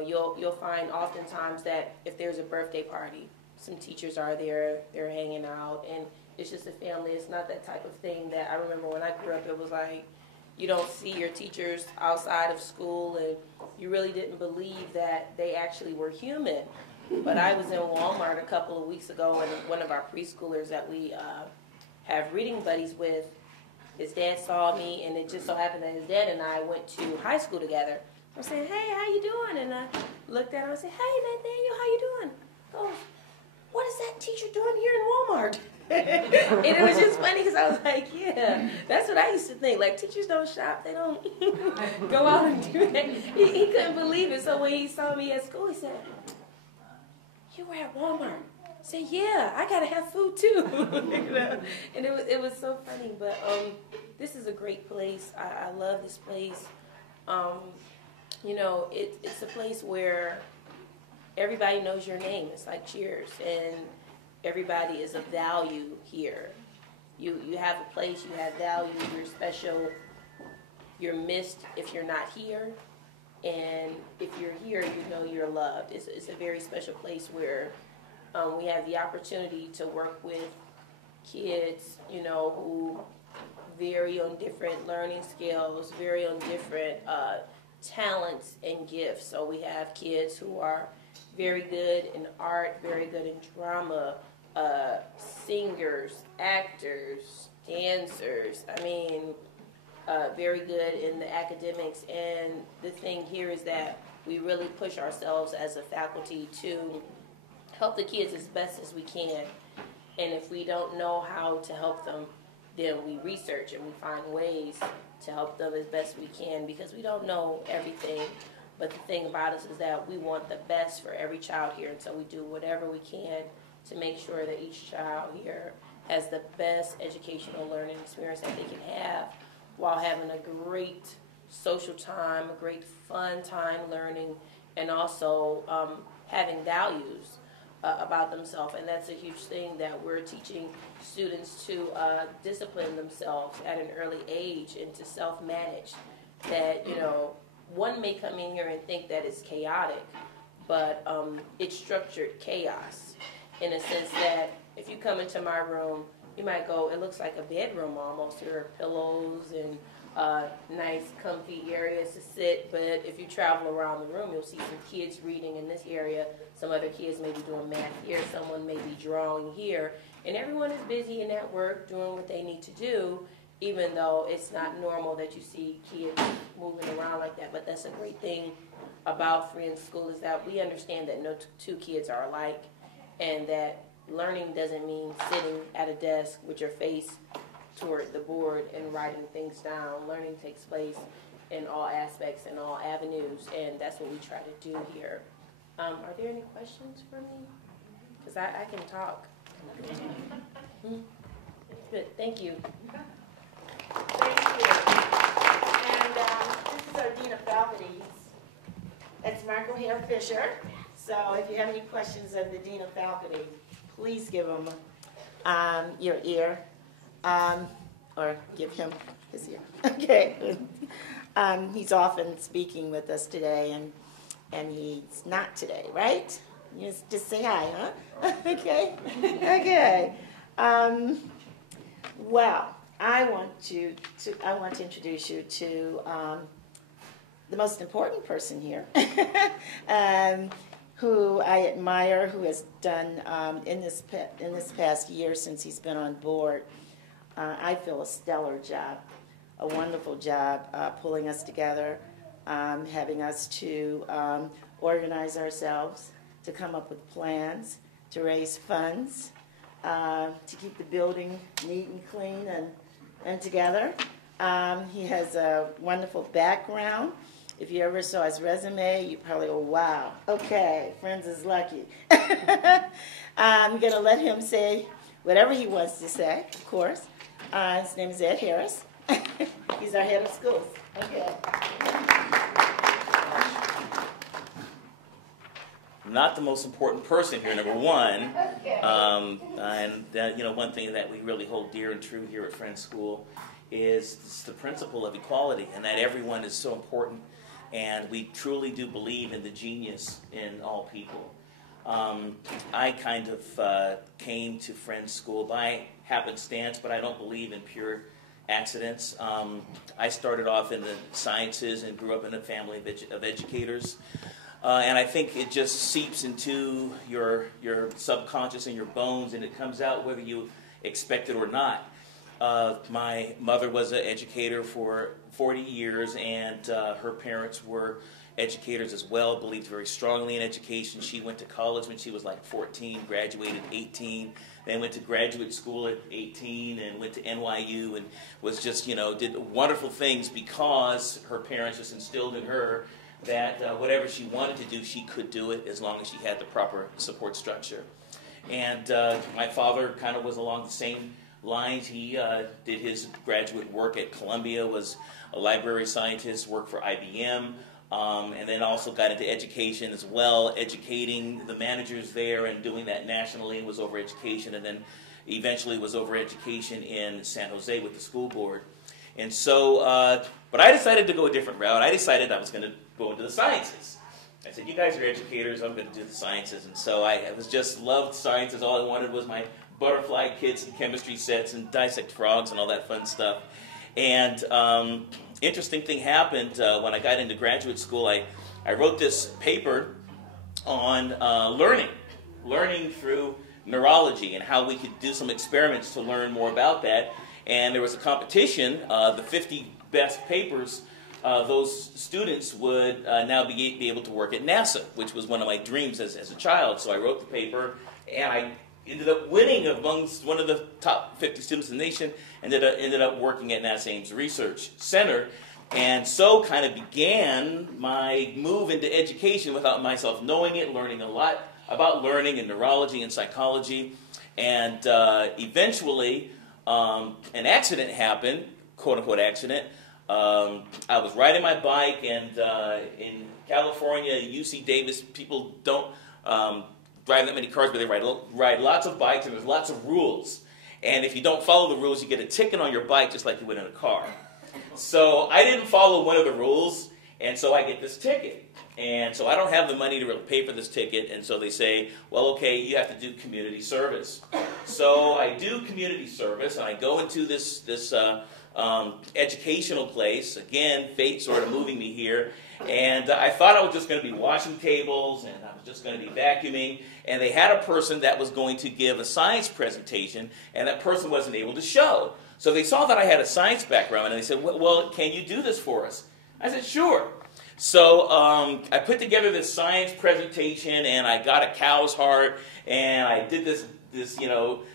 know, you'll find oftentimes that if there's a birthday party, some teachers are there, they're hanging out, and it's just a family. It's not that type of thing that I remember when I grew up. It was like you don't see your teachers outside of school, and you really didn't believe that they actually were human. But I was in Walmart a couple of weeks ago, and one of our preschoolers that we have reading buddies with, his dad saw me, and it just so happened that his dad and I went to high school together. I was saying, "Hey, how you doing?" And I looked at him and said, "Hey, Nathaniel, how you doing?" Oh, what is that teacher doing here in Walmart? And it was just funny because I was like, yeah, that's what I used to think. Like, teachers don't shop. They don't go out and do that. He couldn't believe it. So when he saw me at school, he said, "You were at Walmart." I said, "Yeah, I got to have food too." You know? And it was so funny. But this is a great place. I love this place. You know, it's a place where everybody knows your name. It's like Cheers, and everybody is of value here. You have a place, you have value, you're special, you're missed if you're not here, and if you're here, you know you're loved. It's a very special place where we have the opportunity to work with kids, you know, who vary on different learning skills, vary on different talents and gifts. So we have kids who are very good in art, very good in drama, singers, actors, dancers. I mean, very good in the academics. And the thing here is that we really push ourselves as a faculty to help the kids as best as we can. And if we don't know how to help them, then we research and we find ways to help them as best we can, because we don't know everything. But the thing about us is that we want the best for every child here, and so we do whatever we can to make sure that each child here has the best educational learning experience that they can have while having a great social time, a great fun time learning, and also having values about themselves. And that's a huge thing that we're teaching students to discipline themselves at an early age and to self-manage. That, you know, one may come in here and think that it's chaotic, but it's structured chaos in a sense that if you come into my room, you might go, it looks like a bedroom almost. There are pillows and nice comfy areas to sit, but if you travel around the room, you'll see some kids reading in this area, some other kids may be doing math here, someone may be drawing here, and everyone is busy and at work doing what they need to do, even though it's not normal that you see kids moving around like that. But that's a great thing about Friends School, is that we understand that no two kids are alike, and that learning doesn't mean sitting at a desk with your face toward the board and writing things down. Learning takes place in all aspects and all avenues, and that's what we try to do here. Are there any questions for me? Because I can talk. Good, thank you. Thank you. And this is our Dean of Faculty. That's Marco Hare Fisher. So if you have any questions of the Dean of Faculty, please give him your ear, or give him his ear. Okay. He's often speaking with us today, and he's not today, right? You just say hi, huh? Okay. Okay. Well, I want to introduce you to the most important person here, who I admire, who has done in this past year since he's been on board. I feel a stellar job, a wonderful job pulling us together, having us to organize ourselves, to come up with plans, to raise funds, to keep the building neat and clean and together. He has a wonderful background. If you ever saw his resume, you'd probably go, wow, okay, Friends is lucky. I'm going to let him say whatever he wants to say, of course. His name is Ed Harris. He's our head of schools. Okay. Not the most important person here, number one. Okay. And one thing that we really hold dear and true here at Friends School is the principle of equality, and that everyone is so important. and we truly do believe in the genius in all people. I kind of came to Friends School by happenstance, but I don't believe in pure accidents. I started off in the sciences and grew up in a family of educators. And I think it just seeps into your subconscious and your bones, and it comes out whether you expect it or not. My mother was an educator for 40 years, and her parents were educators as well, believed very strongly in education. She went to college when she was like 14, graduated 18, then went to graduate school at 18 and went to NYU and was just, did wonderful things because her parents just instilled in her that whatever she wanted to do, she could do it as long as she had the proper support structure. And my father kind of was along the same lines. He did his graduate work at Columbia, was a library scientist, worked for IBM, and then also got into education as well, educating the managers there and doing that nationally, and was over education, and then eventually was over education in San Jose with the school board. And so, but I decided to go a different route. I decided I was going to go into the sciences. I said, you guys are educators, I'm going to do the sciences. And so I was just loved sciences. All I wanted was my butterfly kits and chemistry sets and dissect frogs and all that fun stuff. And interesting thing happened when I got into graduate school. I wrote this paper on learning through neurology and how we could do some experiments to learn more about that. And there was a competition, the 50 best papers. Those students would now be able to work at NASA, which was one of my dreams as a child. So I wrote the paper, and I ended up winning amongst one of the top 50 students in the nation, ended up working at NASA Ames Research Center. And so kind of began my move into education without myself knowing it, learning a lot about learning and neurology and psychology. And eventually, an accident happened, quote-unquote accident. I was riding my bike, and in California, UC Davis, people don't drive that many cars, but they ride lots of bikes, and there's lots of rules. And if you don't follow the rules, you get a ticket on your bike just like you would in a car. So I didn't follow one of the rules, and so I get this ticket. And so I don't have the money to really pay for this ticket, and so they say, well, okay, you have to do community service. So I do community service, and I go into this educational place. Again, fate sort of moving me here. And I thought I was just going to be washing tables, and I was just going to be vacuuming. And they had a person that was going to give a science presentation, and that person wasn't able to show. So they saw that I had a science background, and they said, well, can you do this for us? I said, sure. So I put together this science presentation, and I got a cow's heart, and I did this,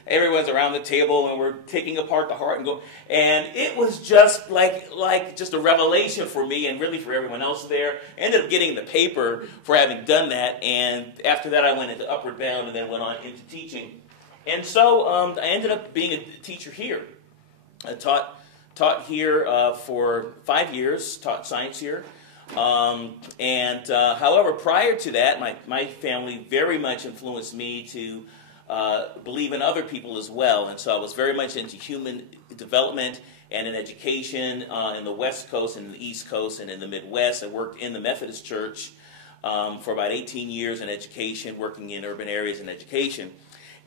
everyone's around the table, and we're taking apart the heart and it was just like just a revelation for me and really for everyone else there. I ended up getting the paper for having done that, and after that I went into Upward Bound and then went on into teaching. And so I ended up being a teacher here. I taught here for 5 years, taught science here. However, prior to that, my family very much influenced me to believe in other people as well. And so I was very much into human development and in education in the West Coast and the East Coast and in the Midwest. I worked in the Methodist Church for about 18 years in education, working in urban areas in education.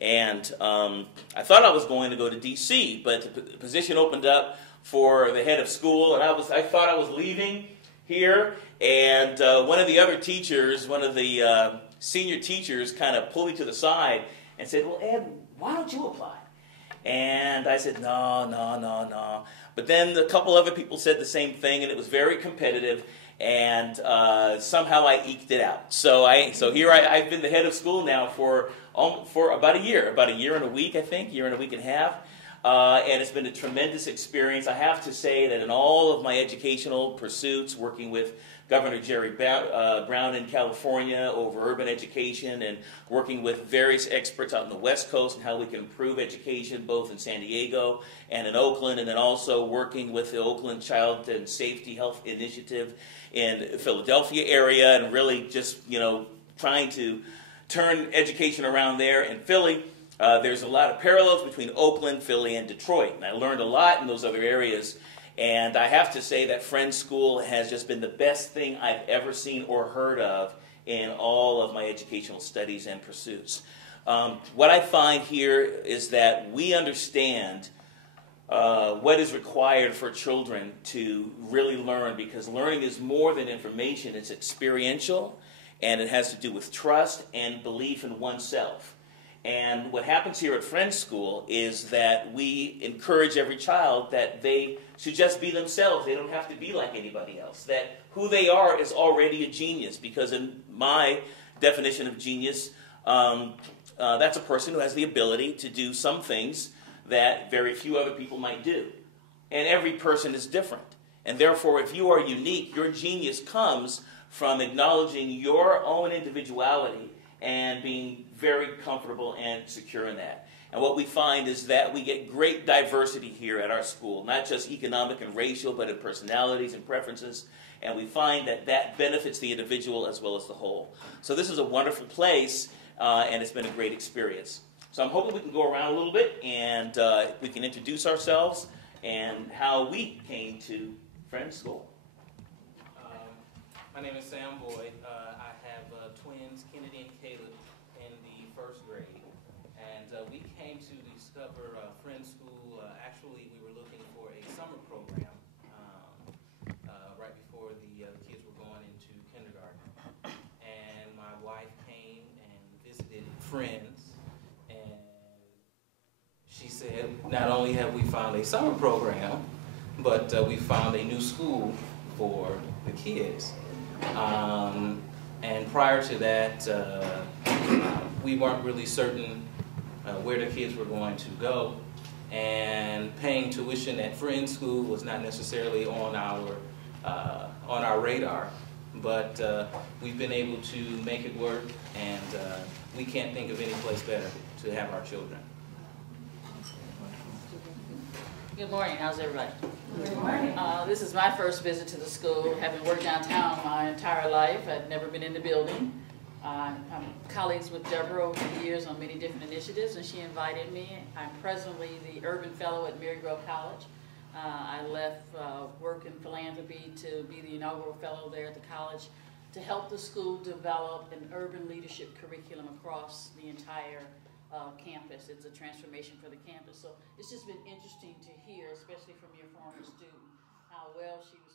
And I thought I was going to go to D.C., but the position opened up for the head of school, and I thought I was leaving here, and one of the other teachers, one of the senior teachers, kind of pulled me to the side and said, well, Ed, why don't you apply? And I said, no. But then a couple other people said the same thing, and it was very competitive, and somehow I eked it out. So here I've been the head of school now for about a year and a week, I think, year and a week and a half. And it's been a tremendous experience. I have to say that in all of my educational pursuits, working with Governor Jerry Brown in California over urban education and working with various experts out in the West Coast and how we can improve education both in San Diego and in Oakland, and then also working with the Oakland Child and Safety Health Initiative in the Philadelphia area, and really just, trying to turn education around there in Philly. There's a lot of parallels between Oakland, Philly, and Detroit, and I learned a lot in those other areas. And I have to say that Friends School has just been the best thing I've ever seen or heard of in all of my educational studies and pursuits. What I find here is that we understand what is required for children to really learn, because learning is more than information. It's experiential, and it has to do with trust and belief in oneself. And what happens here at Friends School is that we encourage every child that they should just be themselves. They don't have to be like anybody else. That who they are is already a genius, because in my definition of genius, that's a person who has the ability to do some things that very few other people might do. And every person is different. And therefore, if you are unique, your genius comes from acknowledging your own individuality and being very comfortable and secure in that. And what we find is that we get great diversity here at our school, not just economic and racial, but in personalities and preferences. And we find that that benefits the individual as well as the whole. So this is a wonderful place, and it's been a great experience. So I'm hoping we can go around a little bit, and we can introduce ourselves and how we came to Friends School. My name is Sam Boyd. I have twins, Kennedy and Caleb, in the first grade. And we came to discover Friends School. Actually, we were looking for a summer program right before the kids were going into kindergarten. And my wife came and visited Friends. And she said, not only have we found a summer program, but we found a new school for the kids. And prior to that, we weren't really certain where the kids were going to go, and paying tuition at Friends School was not necessarily on our radar. But we've been able to make it work, and we can't think of any place better to have our children. Good morning. How's everybody? Good morning. This is my first visit to the school. Having worked downtown my entire life, I'd never been in the building. I'm colleagues with Deborah over the years on many different initiatives, and she invited me. I'm presently the Urban Fellow at Marygrove College. I left work in philanthropy to be the inaugural fellow there at the college to help the school develop an urban leadership curriculum across the entire campus. It's a transformation for the campus. So it's just been interesting to hear, especially from your former student, how well she was